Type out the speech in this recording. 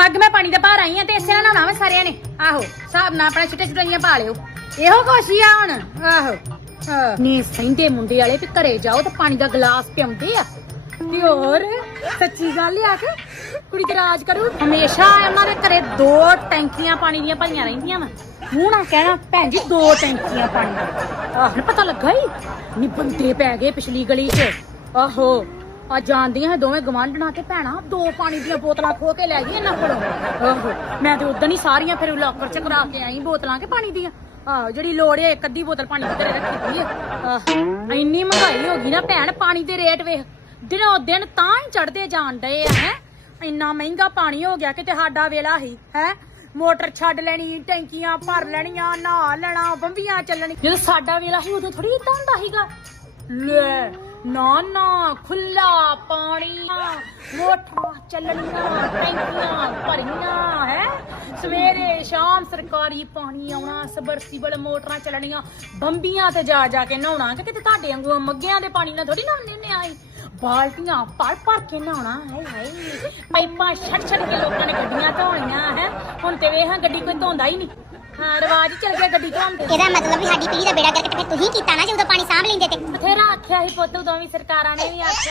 Mug ਮੈਂ ਪਾਣੀ ਦਾ ਬਾਹਰ ਆਈ ਆ ਤੇ ਇਸੇ ਨਾਲ ਨਹਾਉਣਾ ਵਾ ਸਾਰਿਆਂ ਨੇ। ਆਹੋ, ਹਿਸਾਬ ਨਾਲ ਆਪਣਾ ਛਿੱਟੇ ਛਿਟਾਈਆਂ ਪਾ ਲਿਓ। ਇਹੋ ਕੁਛ ਹੀ ਆ ਹੁਣ। ਆਹੋ, ਹਾਂ। ਨੀ ਸਹਿੰਦੇ ਮੁੰਡੇ ਵਾਲੇ ਵੀ ਘਰੇ ਜਾਓ ਤੇ ਪਾਣੀ ਦਾ ਗਲਾਸ ਪਿਆਉਂਦੇ ਆ। ਤੇ ਹੋਰ, ਸੱਚੀ ਗੱਲ ਆ ਕਿ ਕੁੜੀ ਤੇ ਰਾਜ ਕਰੂ, ਹਮੇਸ਼ਾ ਉਹਨਾਂ ਦੇ ਘਰੇ ਦੋ ਟੈਂਕੀਆਂ ਪਾਣੀ ਦੀਆਂ ਭਰੀਆਂ ਰਹਿੰਦੀਆਂ ਵਾ। ਮੂੰਹ ਨਾ ਕਹਿਣਾ, ਭੈਣ ਜੀ, ਦੋ ਟੈਂਕੀਆਂ ਪਾਣੀ ਦੀਆਂ। ਆਹ ਪਤਾ ਲੱਗਾ ਹੀ ਨੀ ਬੰਦੇ ਪੈ ਗਏ ਪਿਛਲੀ ਗਲੀ 'ਚ। ਆਹੋ। ਆ ਜਾਂਦੀਆਂ ਦੋਵੇਂ ਗਵਾਂਢਣਾ ਤੇ ਭੈਣਾ, ਦੋ ਪਾਣੀ ਦੀਆਂ ਬੋਤਲਾਂ ਖੋ ਕੇ ਲੈ ਗਈ ਇਹਨਾਂ ਕੋਲੋਂ। ਮੈਂ ਤੇ ਉਦੋਂ ਹੀ ਸਾਰੀਆਂ ਫਿਰ ਲੋਕਰ 'ਚ ਕਰਾ ਕੇ ਆਈ ਬੋਤਲਾਂ ਕੇ ਪਾਣੀ ਦੀਆਂ। ਆਹੋ ਜਿਹੜੀ ਲੋੜ ਹੈ ਇੱਕ ਅੱਧੀ ਬੋਤਲ ਪਾਣੀ ਦੀ ਘਰੇ ਰੱਖੀ ਪਈ ਆ ਇੰਨੀ ਮਹਿੰਗਾਈ ਹੋ ਗਈ ਨਾ ਭੈਣ, ਪਾਣੀ ਦੇ ਰੇਟ ਵੇਖ, ਦਿਨੋਂ ਦਿਨ ਤਾਂ ਹੀ ਚੜਦੇ ਜਾਣ ਡਏ ਆ, ਹੈ। ਇੰਨਾ ਮਹਿੰਗਾ ਪਾਣੀ ਹੋ ਗਿਆ ਕਿਤੇ ਸਾਡਾ ਵੇਲਾ ਹੀ, ਹੈ। ਮੋਟਰ ਛੱਡ ਲੈਣੀ, ਟੈਂਕੀਆਂ ਭਰ ਲੈਣੀਆਂ, ਨਹਾ ਲੈਣਾ, ਬੰਬੀਆਂ ਚੱਲਣੀ। ਜਦੋਂ ਸਾਡਾ ਵੇਲਾ ਸੀ ਉਦੋਂ ਥੋੜੀ ਇਦਾਂ ਹੁੰਦਾ ਸੀਗਾ। ਲੈ ਨਾ ਨਾ ਖੁੱਲਾ ਪਾਣੀ ਮੋਟਰਾਂ ਚੱਲਣੀਆਂ ਟੈਂਕੀਆਂ ਭਰੀਆਂ ਹੈ? ਸਵੇਰੇ ਸ਼ਾਮ ਸਰਕਾਰੀ ਪਾਣੀ ਆਉਣਾ ਸਬਰਸੀਬਲ ਮੋਟਰਾਂ ਚੱਲਣੀਆਂ ਬੰਬੀਆਂ ਤੇ ਜਾ ਜਾ ਕੇ ਨਹਾਉਣਾ ਕਿ ਕਿਤੇ ਤੁਹਾਡੇ ਵਾਂਗੂ ਮੱਗਿਆਂ ਦੇ ਪਾਣੀ ਨਾਲ ਥੋੜੀ ਨਹਾਉਂਦੇ ਹੁੰਦੇ ਆਈ ਬਾਲਟੀਆਂ ਭਰ ਭਰ ਕੇ ਨਹਾਉਣਾ ਹਾਏ ਹਾਏ। ਪਾਈਪਾਂ ਛੱਡ ਛੱਡ ਕੇ ਲੋਕਾਂ ਨੇ ਗੱਡੀਆਂ ਧੋਣੀਆਂ ਹੈ? ਹੁਣ ਤੇ ਵੇਹਾਂ ਗੱਡੀ ਕੋਈ ਧੋਂਦਾ ਹੀ ਨਹੀਂ। ਹਾਂ ਰਿਵਾਜ ਹੀ ਚੱਲ ਗਿਆ ਗੱਡੀ ਧੋਣ ਦੇ ਇਹਦਾ ਮਤਲਬ ਵੀ ਸਾਡੀ ਪੀੜ੍ਹੀ ਦਾ ਬੇੜਾ ਕਰਕੇ ਫਿਰ ਤੁਸੀਂ ਕੀਤਾ ਨਾ ਜਦੋਂ ਪਾਣੀ ਸਾਂਭ ਲੈਂਦੇ ਤੇ। ਬਥੇਰਾ ਆਖਿਆ ਸੀ ਪੁੱਤ ਉਦੋਂ ਵੀ ਸਰਕਾਰਾਂ ਨੇ ਵੀ ਆਖਿਆ